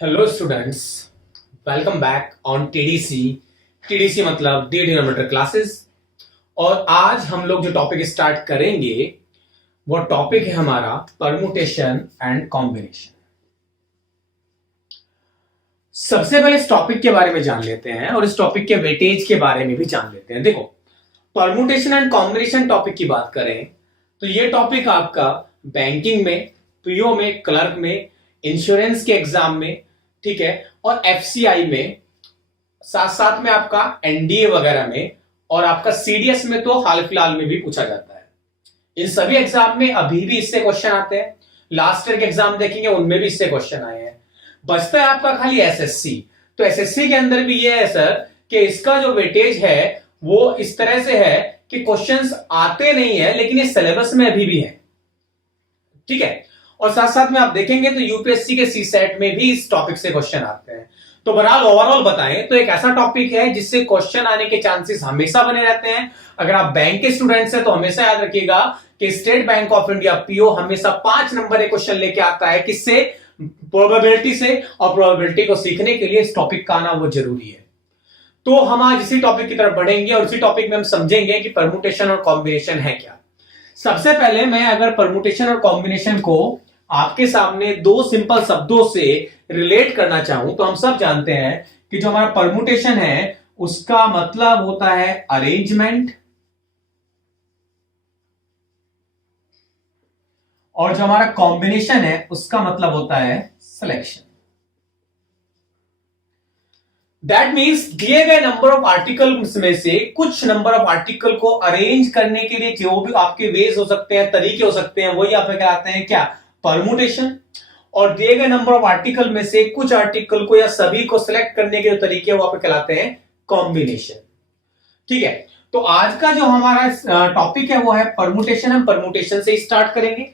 Hello students, welcome back on TDC. TDC मतलब D denominator classes. और आज हम लोग जो टॉपिक स्टार्ट करेंगे वो टॉपिक है हमारा परमुटेशन एंड कॉम्बिनेशन। सबसे पहले इस टॉपिक के बारे में जान लेते हैं और इस टॉपिक के वेटेज के बारे में भी जान लेते हैं। देखो, परमुटेशन एंड कॉम्बिनेशन टॉपिक की बात करें तो ये टॉपिक आपका बैंकिंग में, पीओ में, क्लर्क में, इंश्योरेंस के एग्जाम में, ठीक है, और एफसीआई में, साथ साथ में आपका एनडीए वगैरह में, और आपका सीडीएस में तो हाल फिलहाल में भी पूछा जाता है। इन सभी एग्जाम में अभी भी इससे क्वेश्चन आते हैं। लास्ट ईयर के एग्जाम देखेंगे उनमें भी इससे क्वेश्चन आए हैं। बचता है आपका खाली एसएससी। तो एसएससी के अंदर भी ये है सर कि इसका जो वेटेज है वो इस तरह से है कि क्वेश्चंस आते नहीं है लेकिन ये सिलेबस में अभी भी है, ठीक है। और साथ साथ में आप देखेंगे तो यूपीएससी के सी सेट में भी इस टॉपिक से क्वेश्चन आते हैं। तो बहरहाल ओवरऑल बताएं तो एक ऐसा टॉपिक है जिससे क्वेश्चन आने के चांसेस हमेशा बने रहते हैं। अगर आप बैंक के स्टूडेंट्स हैं तो हमेशा याद रखिएगा कि state bank of India PO हमेशा 5 नंबर एक क्वेश्चन लेके आता है। किससे? प्रोबेबिलिटी से। और प्रोबेबिलिटी को सीखने के लिए इस टॉपिक का आना वो जरूरी है। तो हम आज इसी टॉपिक की तरफ बढ़ेंगे और इसी टॉपिक में हम समझेंगे कि परमुटेशन और कॉम्बिनेशन है क्या। सबसे पहले मैं अगर परमुटेशन और कॉम्बिनेशन को आपके सामने दो सिंपल शब्दों से रिलेट करना चाहूं तो हम सब जानते हैं कि जो हमारा परमुटेशन है उसका मतलब होता है अरेंजमेंट, और जो हमारा कॉम्बिनेशन है उसका मतलब होता है सिलेक्शन। दैट मीन्स दिए गए नंबर ऑफ आर्टिकल में से कुछ नंबर ऑफ आर्टिकल को अरेंज करने के लिए जो भी आपके वेज हो सकते हैं, तरीके हो सकते हैं, वही आप कहलाते हैं क्या? परमुटेशन। और दिए गए नंबर ऑफ आर्टिकल में से कुछ आर्टिकल को या सभी को सिलेक्ट करने के जो तरीके वो आप कहलाते हैं कॉम्बिनेशन, ठीक है। तो आज का जो हमारा टॉपिक है वो है परमुटेशन। हम परमुटेशन से स्टार्ट करेंगे,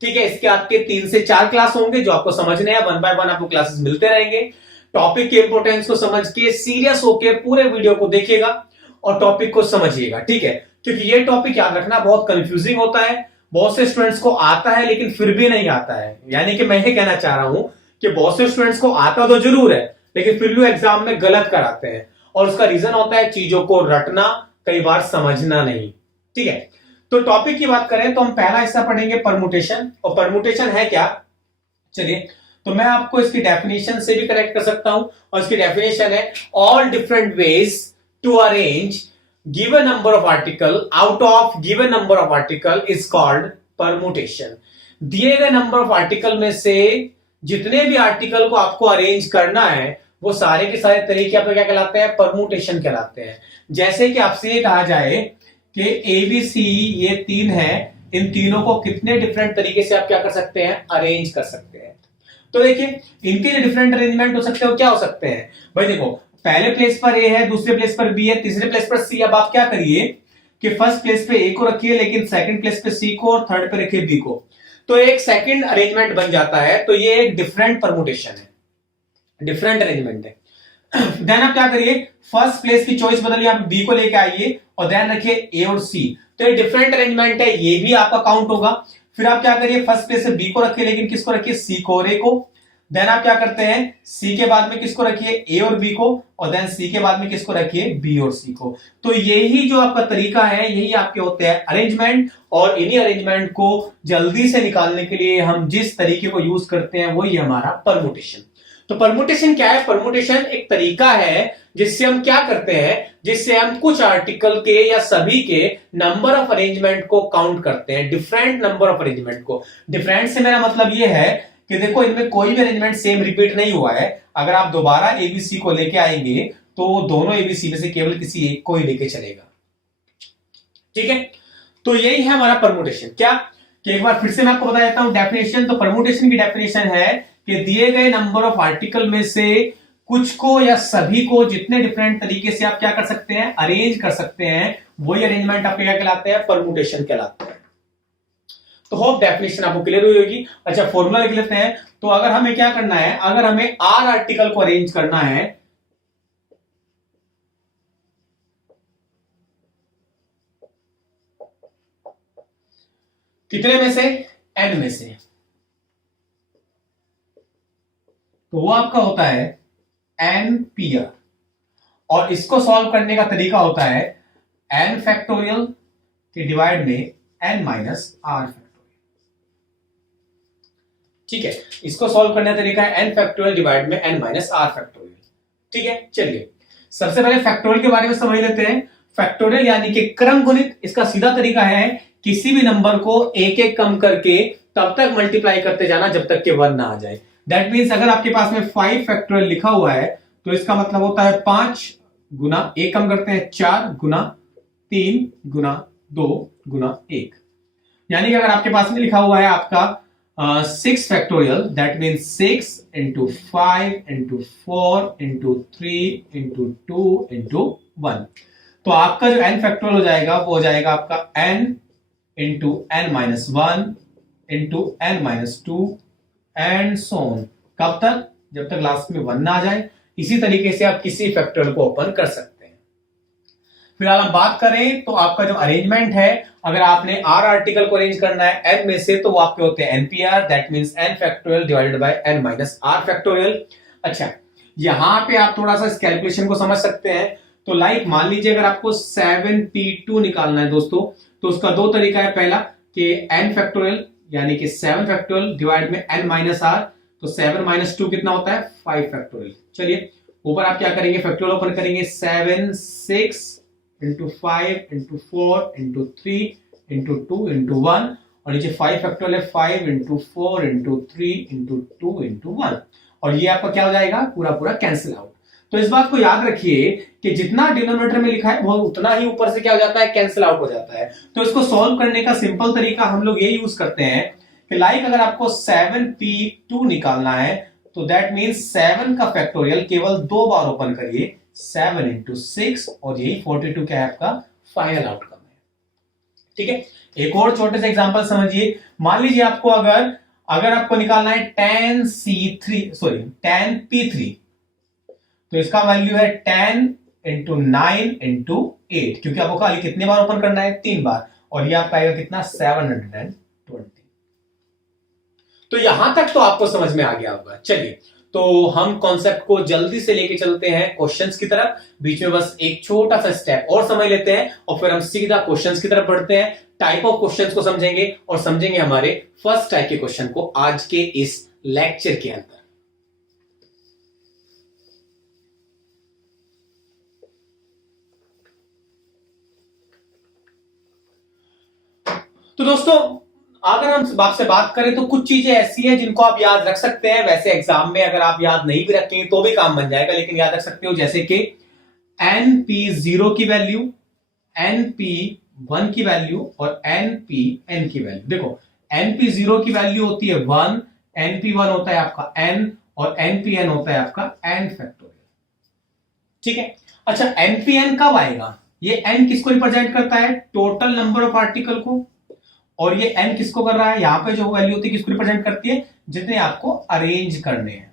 ठीक है। इसके आपके 3 से 4 क्लास होंगे जो आपको समझने हैं। 1 बाय 1 आपको क्लासेस मिलते रहेंगे। टॉपिक के इंपोर्टेंस को समझ के सीरियस होकर पूरे वीडियो को देखिएगा और टॉपिक को समझिएगा, ठीक है। क्योंकि ये टॉपिक याद रखना बहुत कंफ्यूजिंग होता है। बहुत से स्टूडेंट्स को आता है लेकिन फिर भी नहीं आता है। यानी कि मैं ये कहना चाह रहा हूं कि बहुत से स्टूडेंट्स को आता तो जरूर है लेकिन फिर भी एग्जाम में गलत कराते हैं। और उसका रीजन होता है चीजों को रटना, कई बार समझना नहीं, ठीक है। तो टॉपिक की बात करें तो हम पहला हिस्सा पढ़ेंगे परमुटेशन। और परमुटेशन है क्या? चलिए, तो मैं आपको इसकी डेफिनेशन से भी करेक्ट कर सकता हूं। और इसकी डेफिनेशन है all different ways to arrange given number of article out of given number of article is called permutation. दिए गए नंबर ऑफ आर्टिकल में से जितने भी आर्टिकल को आपको अरेंज करना है वो सारे के सारे तरीके आपको क्या कहलाते हैं? परमुटेशन कहलाते हैं। जैसे कि आपसे ये कहा जाए कि एबीसी ये 3 है, इन तीनों को कितने डिफरेंट तरीके से आप क्या कर सकते हैं? अरेंज कर सकते हैं। तो देखिए, इनके जो डिफरेंट अरेंजमेंट हो सकते हैं वो क्या हो सकते हैं भाई? देखो, पहले प्लेस पर ए है, दूसरे प्लेस पर बी है, तीसरे प्लेस पर सी। अब आप क्या करिए कि फर्स्ट प्लेस पे ए को रखिए लेकिन सेकंड प्लेस पे सी को और थर्ड पे रखिए बी को। तो एक सेकंड अरेंजमेंट बन जाता है। तो ये एक डिफरेंट परमुटेशन है, डिफरेंट अरेंजमेंट है। देन आप क्या करिए, फर्स्ट प्लेस की चॉइस बदलिए, आप बी को लेके आइए और देन रखिए ए और सी। तो ये डिफरेंट अरेंजमेंट है, ये भी आपका काउंट होगा। फिर आप क्या करिए, फर्स्ट प्लेस से बी को रखिए लेकिन किसको रखिए? सी को और ए को। देन आप क्या करते हैं, सी के बाद में किसको रखिए? ए और बी को। और देन सी के बाद में किसको रखिए? बी और सी को। तो यही जो आपका तरीका है, यही आपके होते हैं अरेंजमेंट। और इन्हीं अरेंजमेंट को जल्दी से निकालने के लिए हम जिस तरीके को यूज करते हैं वही हमारा परमुटेशन। तो परमुटेशन क्या है? परमुटेशन एक तरीका है जिससे हम क्या करते हैं, जिससे हम कुछ आर्टिकल के या सभी के नंबर ऑफ अरेंजमेंट को काउंट करते हैं, डिफरेंट नंबर ऑफ अरेंजमेंट को। डिफरेंट से मेरा मतलब यह है कि देखो, इनमें कोई भी अरेंजमेंट सेम रिपीट नहीं हुआ है। अगर आप दोबारा एबीसी को लेके आएंगे तो दोनों एबीसी में से केवल किसी एक को ही लेके चलेगा, ठीक है। तो यही है हमारा परमुटेशन। क्या कि एक बार फिर से मैं आपको बता देता हूं डेफिनेशन। तो परमुटेशन की डेफिनेशन है कि दिए गए नंबर ऑफ आर्टिकल में से कुछ को या सभी को जितने डिफरेंट तरीके से आप क्या कर सकते हैं? अरेंज कर सकते हैं, वही अरेंजमेंट आपके क्या कहलाते हैं? परमुटेशन कहलाते हैं। तो होप डेफिनेशन आपको क्लियर हुई होगी। अच्छा, फॉर्मूला लिख लेते हैं। तो अगर हमें क्या करना है, अगर हमें आर आर्टिकल को अरेंज करना है कितने में से? एन में से। तो वो आपका होता है n पी आर, और इसको सॉल्व करने का तरीका होता है n फैक्टोरियल के डिवाइड में n माइनस आर फैक्टोरियल। ठीक है, इसको सॉल्व करने का तरीका है n फैक्टोरियल डिवाइड में n माइनस आर फैक्टोरियल। ठीक है, चलिए सबसे पहले फैक्टोरियल के बारे में समझ लेते हैं। फैक्टोरियल यानी कि क्रम गुणित, इसका सीधा तरीका है किसी भी नंबर को एक एक कम करके तब तक मल्टीप्लाई करते जाना जब तक कि 1 ना आ जाए। दैट मीन्स अगर आपके पास में 5 फैक्टोरियल लिखा हुआ है तो इसका मतलब होता है 5 गुना एक कम करते हैं 4 गुना 3 गुना 2 गुना 1। यानी कि अगर आपके पास में लिखा हुआ है आपका 6 factorial, that means 6 into 5 into 4 into 3 into 2 into 1। तो आपका जो n फैक्टोरियल हो जाएगा वो हो जाएगा आपका n into n minus 1 into n minus 2 and so on. कब तक? जब तक लास्ट में 1 ना आ जाए। इसी तरीके से आप किसी फैक्टोरियल को ओपन कर सकते हैं। फिलहाल हम बात करें तो आपका जो अरेंजमेंट है, अगर आपने r आर्टिकल को अरेंज करना है n में से तो वो आपके होते हैं npr, that means n factorial divided by n minus r factorial. अच्छा, यहां पे आप थोड़ा सा इस कैलकुलेशन को समझ सकते हैं। तो लाइक मान लीजिए अगर आपको 7p2 निकालना है दोस्तों, तो उसका दो तरीका है। पहला कि n फैक्टोरियल यानी कि 7 फैक्टोरियल डिवाइड में n माइनस r, तो 7 माइनस 2 कितना होता है 5 फैक्टोरियल। चलिए ऊपर आप क्या करेंगे, फैक्टोरियल ओपन करेंगे 7 6 into 5 into 4 into 3 into 2 into 1, और नीचे 5 फैक्टोरियल है 5 इंटू 4 इंटू 3 इंटू 2 इंटू 1, और ये आपका क्या हो जाएगा पूरा पूरा कैंसिल आउट। तो इस बात को याद रखिए कि जितना डिनोमिनेटर में लिखा है वो उतना ही ऊपर से क्या हो जाता है कैंसिल आउट हो जाता है। तो इसको सॉल्व करने का सिंपल तरीका हम लोग ये यूज करते हैं कि लाइक अगर आपको 7p2 निकालना है तो दैट मींस 7 का फैक्टोरियल केवल 2 बार ओपन करिए, 7 इंटू 6, और यही 42 क्या है आपका फाइनल आउटकम है। ठीक है, एक और छोटे से एग्जांपल समझिए। मान लीजिए आपको अगर आपको निकालना है tan p3, तो इसका वैल्यू है 10 इंटू 9 इंटू 8, क्योंकि आपको खाली कितने बार ओपन करना है 3 बार, और ये आपका आएगा कितना 720। तो यहां तक तो आपको समझ में आ गया होगा। चलिए तो हम कॉन्सेप्ट को जल्दी से लेके चलते हैं क्वेश्चंस की तरफ। बीच में बस एक छोटा सा स्टेप और समझ लेते हैं और फिर हम सीधा क्वेश्चंस की तरफ बढ़ते हैं। टाइप ऑफ क्वेश्चंस को समझेंगे और समझेंगे हमारे फर्स्ट टाइप के क्वेश्चन को आज के इस लेक्चर के अंदर। तो दोस्तों अगर हम आपसे बात करें तो कुछ चीजें ऐसी हैं जिनको आप याद रख सकते हैं। वैसे एग्जाम में अगर आप याद नहीं भी रखेंगे तो भी काम बन जाएगा, लेकिन याद रख सकते हो जैसे कि np0 की वैल्यू, np1 की वैल्यू और npn की वैल्यू। देखो np0 की वैल्यू होती है 1, np1 होता है आपका n और npn होता है आपका n फैक्टोरियल। ठीक है, अच्छा npn कब आएगा? ये n किसको रिप्रेजेंट करता है? टोटल नंबर ऑफ आर्टिकल को, और ये n किसको कर रहा है? यहां पे जो वैल्यू होती है किसको रिप्रेजेंट करती है? जितने आपको अरेंज करने हैं।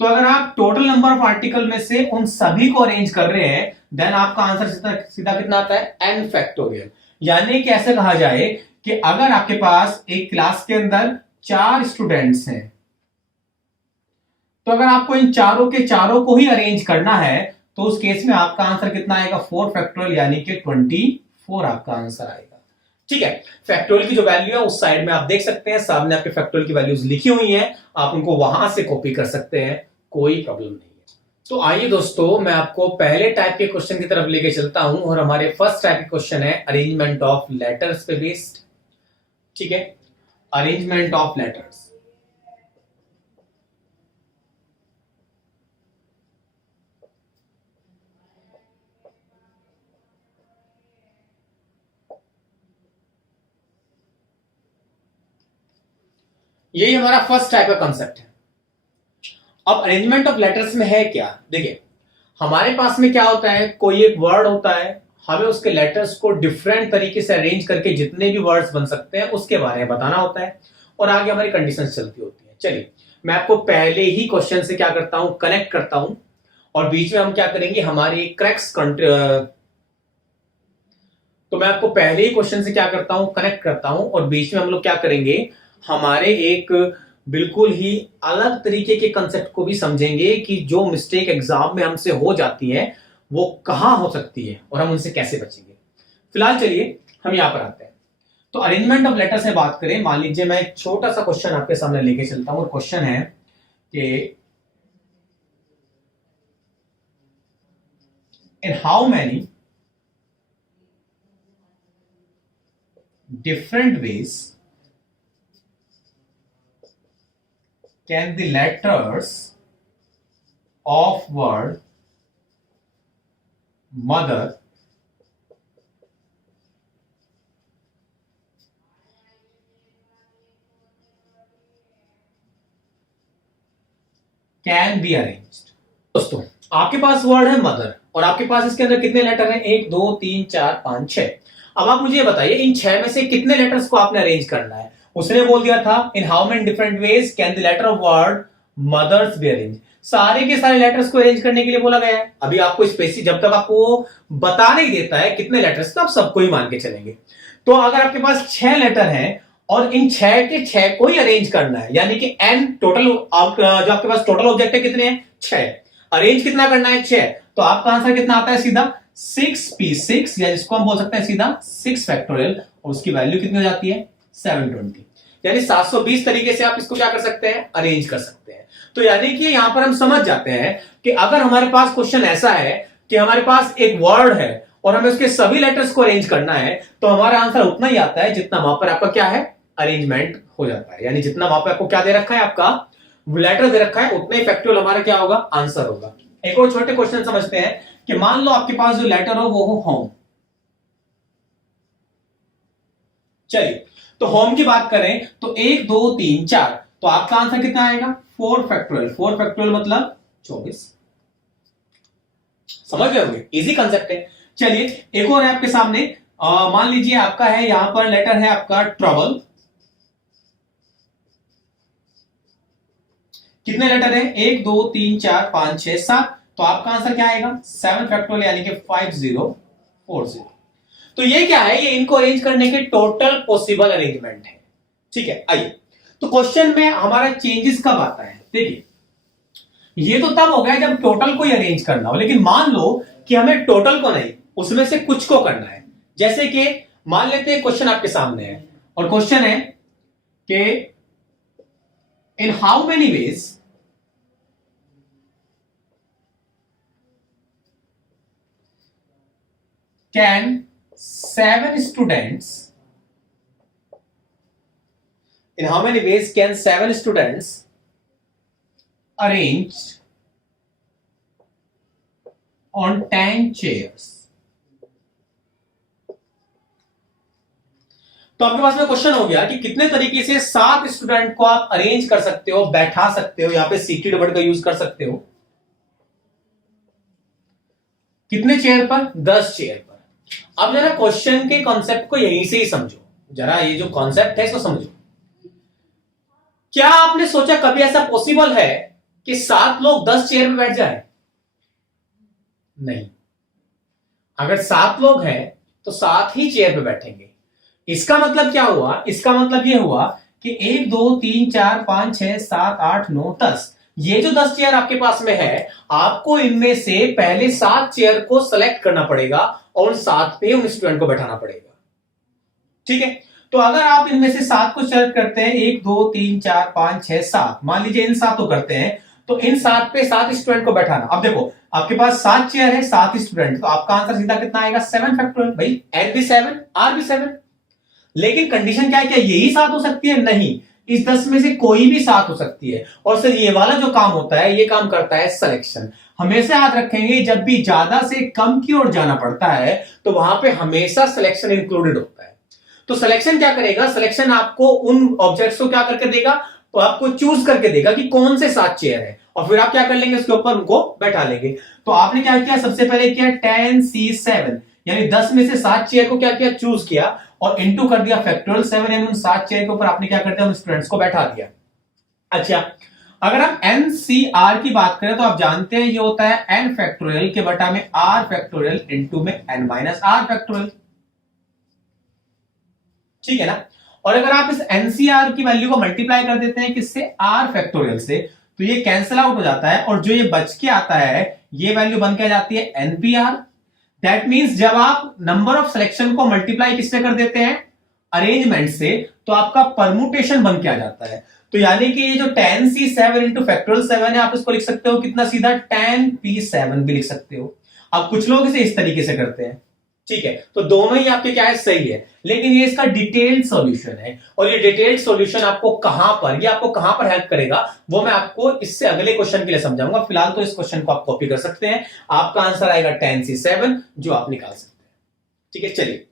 तो अगर आप टोटल नंबर ऑफ आर्टिकल में से उन सभी को अरेंज कर रहे हैं देन आपका आंसर सीधा कितना आता है n फैक्टोरियल। यानी कि ऐसे कहा जाए कि अगर आपके पास एक क्लास के अंदर 4 स्टूडेंट्स हैं, तो अगर आपको इन चारों के चारों को ही अरेंज करना है तो उस केस में आपका आंसर कितना आएगा 4 फैक्टोरियल, यानी कि 24 आपका आंसर आएगा। ठीक है, फैक्टोरियल की जो वैल्यू है उस साइड में आप देख सकते हैं, सामने आपके फैक्टोरियल की वैल्यूज लिखी हुई हैं, आप उनको वहां से कॉपी कर सकते हैं, कोई प्रॉब्लम नहीं है। तो आइए दोस्तों मैं आपको पहले टाइप के क्वेश्चन की तरफ लेके चलता हूं, और हमारे फर्स्ट टाइप के क्वेश्चन है अरेंजमेंट ऑफ लेटर्स पे बेस्ड। ठीक है, अरेंजमेंट ऑफ लेटर्स। यही हमारा फर्स्ट टाइप का कंसेप्ट है। अब अरेंजमेंट ऑफ लेटर्स में है क्या? देखिए हमारे पास में क्या होता है, कोई एक वर्ड होता है, हमें उसके लेटर्स को डिफरेंट तरीके से अरेंज करके जितने भी वर्ड्स बन सकते हैं उसके बारे में बताना होता है, और आगे हमारी कंडीशंस चलती होती है। चलिए मैं आपको पहले ही क्वेश्चन से क्या करता हूं, कनेक्ट करता हूं, और बीच में हम क्या करेंगे हमारी क्रैक्स तो मैं आपको पहले ही क्वेश्चन से क्या करता हूं, कनेक्ट करता हूं, और बीच में हम लोग क्या करेंगे हमारे एक बिल्कुल ही अलग तरीके के कंसेप्ट को भी समझेंगे कि जो मिस्टेक एग्जाम में हमसे हो जाती है वो कहां हो सकती है और हम उनसे कैसे बचेंगे। फिलहाल चलिए हम यहां पर आते हैं। तो अरेंजमेंट ऑफ लेटर से बात करें, मान लीजिए मैं एक छोटा सा क्वेश्चन आपके सामने लेके चलता हूं और क्वेश्चन है कि in how many different ways can the letters of word mother can be arranged। दोस्तों आपके पास वर्ड है मदर और आपके पास इसके अंदर कितने लेटर हैं, 1 2 3 4 5 6। अब आप मुझे बताइए इन 6 में से कितने लेटर्स को आपने अरेंज करना है। उसने बोल दिया था in how many different ways can the letter of word mothers be arrange. सारे के सारे लेटर्स को अरेंज करने के लिए बोला गया है। अभी आपको स्पेसिफिक जब तक आपको बता नहीं देता है कितने लेटर्स, तो आप सबको ही मान के चलेंगे। तो अगर आपके पास 6 लेटर हैं और इन 6 के 6 को ही अरेंज करना है, यानी कि n टोटल जो आपके पास टोटल ऑब्जेक्ट है कितने हैं, 6। अरेंज कितना करना है, 6। तो आपका आंसर कितना आता है, सीधा 6p6, या जिसको हम बोल सकते हैं सीधा 6 फैक्टोरियल, और उसकी वैल्यू कितनी हो जाती है 720। यानी 720 तरीके से आप इसको क्या कर सकते हैं, अरेंज कर सकते हैं। तो यानी कि यहां पर हम समझ जाते हैं कि अगर हमारे पास क्वेश्चन ऐसा है कि हमारे पास एक वर्ड है और हमें उसके सभी लेटर्स को अरेंज करना है, तो हमारा आंसर उतना ही आता है जितना वहां पर आपका क्या है, अरेंजमेंट हो जाता है। यानी जितना वहां पर आपको क्या दे रखा है, आपका लेटर दे रखा है, उतना ही फैक्टोरियल हमारा क्या होगा, आंसर होगा। एक और छोटे क्वेश्चन समझते हैं कि मान लो आपके पास जो लेटर हो वो हो होम। चलिए तो होम की बात करें तो 1 2 3 4, तो आपका आंसर कितना आएगा, 4 फैक्टोरियल। 4 फैक्टोरियल मतलब 24। समझ गए होंगे, इजी कंसेप्ट है। चलिए एक और है आपके सामने, मान लीजिए आपका है यहां पर लेटर है आपका ट्रबल। कितने लेटर है, 1 2 3 4 5 6 7, तो आपका आंसर क्या आएगा 7 फैक्टोरियल, यानी कि 5040। तो ये क्या है, ये इनको अरेंज करने के टोटल पॉसिबल अरेंजमेंट है। ठीक है, आइए तो क्वेश्चन में हमारा चेंजेस कब आता है। देखिए ये तो तब हो गया जब टोटल को ही अरेंज करना हो, लेकिन मान लो कि हमें टोटल को नहीं, उसमें से कुछ को करना है। जैसे कि मान लेते हैं क्वेश्चन आपके सामने है और क्वेश्चन है कि इन how many ways can 7 students, in how many ways can 7 students arrange on 10 chairs। तो आपके पास में क्वेश्चन हो गया कि कितने तरीके से 7 स्टूडेंट को आप अरेंज कर सकते हो, बैठा सकते हो, यहां पे सीटेड वर्ड का यूज कर सकते हो। कितने चेयर पर, 10 चेयर पर। अब जरा क्वेश्चन के कॉन्सेप्ट को यहीं से ही समझो, जरा ये जो कॉन्सेप्ट है इसको समझो। क्या आपने सोचा कभी ऐसा पॉसिबल है कि 7 लोग 10 चेयर में बैठ जाए? नहीं। अगर 7 लोग हैं तो 7 ही चेयर पे बैठेंगे। इसका मतलब क्या हुआ, इसका मतलब यह हुआ कि 1 2 3 4 5 6 7 8 9 10, ये जो 10 चेयर आपके पास में है, आपको इनमें से पहले 7 चेयर को सेलेक्ट करना पड़ेगा और 7 पे उन स्टूडेंट को बैठाना पड़ेगा। ठीक है, तो अगर आप इनमें से 7 को सेलेक्ट करते हैं, 1 2 3 4 5 6 7, मान लीजिए इन 7 को करते हैं, तो इन 7 पे 7 स्टूडेंट को बैठाना। अब देखो आपके पास 7 चेयर है, 7 स्टूडेंट, तो आपका आंसर सीधा कितना आएगा, 7 फैक्टोरियल। भाई एन भी 7 आर भी 7। लेकिन कंडीशन क्या है, क्या यही 7 हो सकती है? नहीं, इस 10 में से कोई भी 7 हो सकती है। और सर ये वाला जो काम होता है, ये काम करता है सिलेक्शन। हमेशा याद रखेंगे जब भी ज्यादा से कम की ओर जाना पड़ता है तो वहां पे हमेशा सिलेक्शन इंक्लूडेड होता है। तो सिलेक्शन क्या करेगा, सिलेक्शन आपको उन ऑब्जेक्ट्स को क्या करके देगा, तो आपको चूज करके देगा कि कौन से 7 चेयर है, और फिर आप क्या कर लेंगे, उसके ऊपर उनको बैठा लेंगे। तो आपने क्या किया, सबसे पहले किया 10C7, यानी 10 में से 7 चेयर को क्या किया, चूज किया और इनटू कर दिया फैक्टोरियल 7, यानी उन 7 चेयर के ऊपर आपने क्या कर दिया, उन स्टूडेंट्स को बैठा दिया। अच्छा, अगर हम NCR की बात करें तो आप जानते हैं ये होता है n फैक्टोरियल के बटा में r फैक्टोरियल इनटू में n माइनस r फैक्टोरियल। ठीक है ना। और अगर आप इस एनसीआर की वैल्यू को मल्टीप्लाई कर देते हैं किससे, आर फैक्टोरियल से, तो ये कैंसिल आउट हो जाता है और जो ये बच के आता है ये वैल्यू बन के जाती है एनपीआर। दैट मींस जब आप नंबर ऑफ सिलेक्शन को मल्टीप्लाई किससे कर देते हैं, अरेंजमेंट से, तो आपका परमुटेशन बन के आ जाता है। तो यानी कि ये जो tan C7 इंटू फैक्टोरियल 7 है, आप इसको लिख सकते हो कितना सीधा, tan P7 भी लिख सकते हो। अब कुछ लोग इसे इस तरीके से करते हैं, ठीक है, तो दोनों ही आपके क्या है, सही है, लेकिन ये इसका डिटेल्ड सॉल्यूशन है। और ये डिटेल्ड सॉल्यूशन आपको कहां पर, ये आपको कहां पर हेल्प करेगा वो मैं आपको इससे अगले क्वेश्चन के लिए समझाऊंगा। फिलहाल तो इस क्वेश्चन को आप कॉपी कर सकते हैं, आपका आंसर आएगा tan C7 जो आप निकाल सकते हैं। ठीक है, चलिए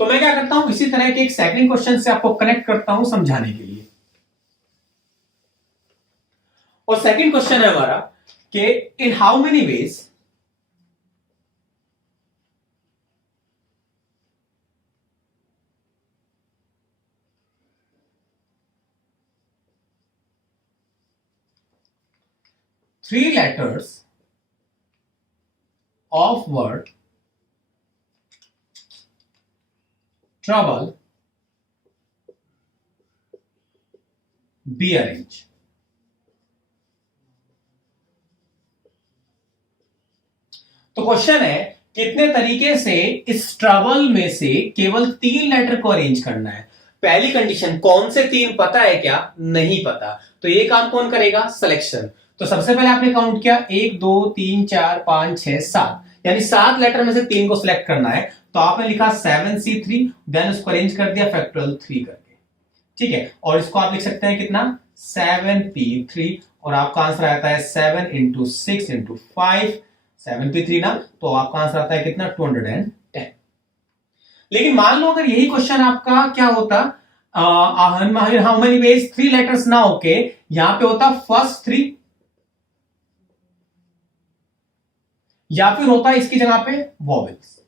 तो मैं क्या करता हूं, इसी तरह के एक सेकंड क्वेश्चन से आपको कनेक्ट करता हूं समझाने के लिए। और सेकंड क्वेश्चन है हमारा कि इन how many ways three letters of word trouble be arranged। तो क्वेश्चन है कितने तरीके से इस ट्रबल में से केवल 3 लेटर को अरेंज करना है। पहली कंडीशन, कौन से 3 पता है क्या, नहीं पता, तो ये काम कौन करेगा, सिलेक्शन। तो सबसे पहले आपने काउंट किया 1 2 3 4 5 6 7, यानी 7 लेटर में से 3 को सिलेक्ट करना है। तो आपने लिखा 7C3, देन उसको अरेंज कर दिया फैक्टोरियल 3 करके, ठीक है। और इसको आप लिख सकते हैं कितना, 7P3, और आपका आंसर आता है 7 इंटू 6 इंटू 5, 7P3 ना, तो आपका आंसर आता है कितना, 210। लेकिन मान लो अगर यही क्वेश्चन आपका क्या होता, हाउ मेनी वेज 3 लेटर्स ना होके यहां पे होता फर्स्ट 3, या फिर होता इसकी जगह पे वॉवेल्स।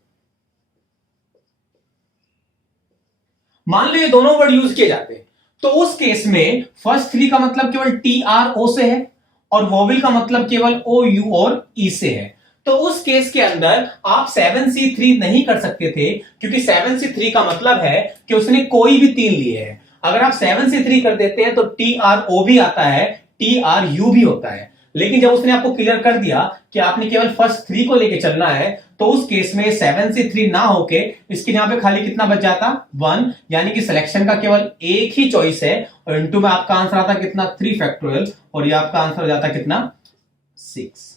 मान लो ये दोनों वर्ड यूज किए जाते, तो उस केस में फर्स्ट 3 का मतलब केवल TRO से है और वॉवेल का मतलब केवल OU और E से है। तो उस केस के अंदर आप 7C3 नहीं कर सकते थे, क्योंकि 7C3 का मतलब है कि उसने कोई भी 3 लिए हैं। अगर आप 7C3 कर देते हैं तो TRO भी आता है, TRU भी होता है, लेकिन जब उसने आपको क्लियर कर दिया कि आपने केवल फर्स्ट 3 को लेके चलना है, तो उस केस में 7C3 ना होके इसके यहां पे खाली कितना बच जाता, 1, यानी कि सिलेक्शन का केवल एक ही चॉइस है, और इनटू में आपका आंसर आता कितना, 3 फैक्टोरियल, और ये आपका आंसर हो जाता कितना, 6।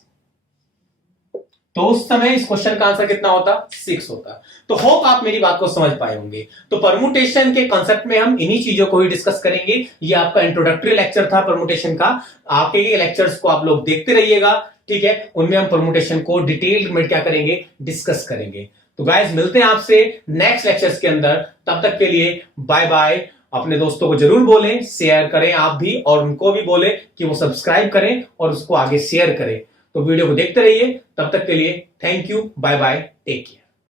तो उस समय इस क्वेश्चन का आंसर कितना होता, 6 होता। तो होप आप मेरी बात को समझ पाए होंगे। तो परमुटेशन के कांसेप्ट में हम इन्हीं चीजों को ही डिस्कस करेंगे। ये आपका इंट्रोडक्टरी लेक्चर था परमुटेशन का, आपके लेक्चर्स को आप लोग देखते रहिएगा, ठीक है, उनमें हम परमुटेशन को डिटेल में क्या करेंगे, डिस्कस करेंगे। तो गाइस मिलते हैं आपसे नेक्स्ट लेक्चर्स के अंदर, तब तक के लिए बाय बाय। अपने दोस्तों को जरूर बोलें, शेयर करें आप भी, और उनको भी बोले कि वो सब्सक्राइब करें और उसको आगे शेयर करें। तो वीडियो को देखते रहिए, तब तक के लिए thank you, bye bye, take care.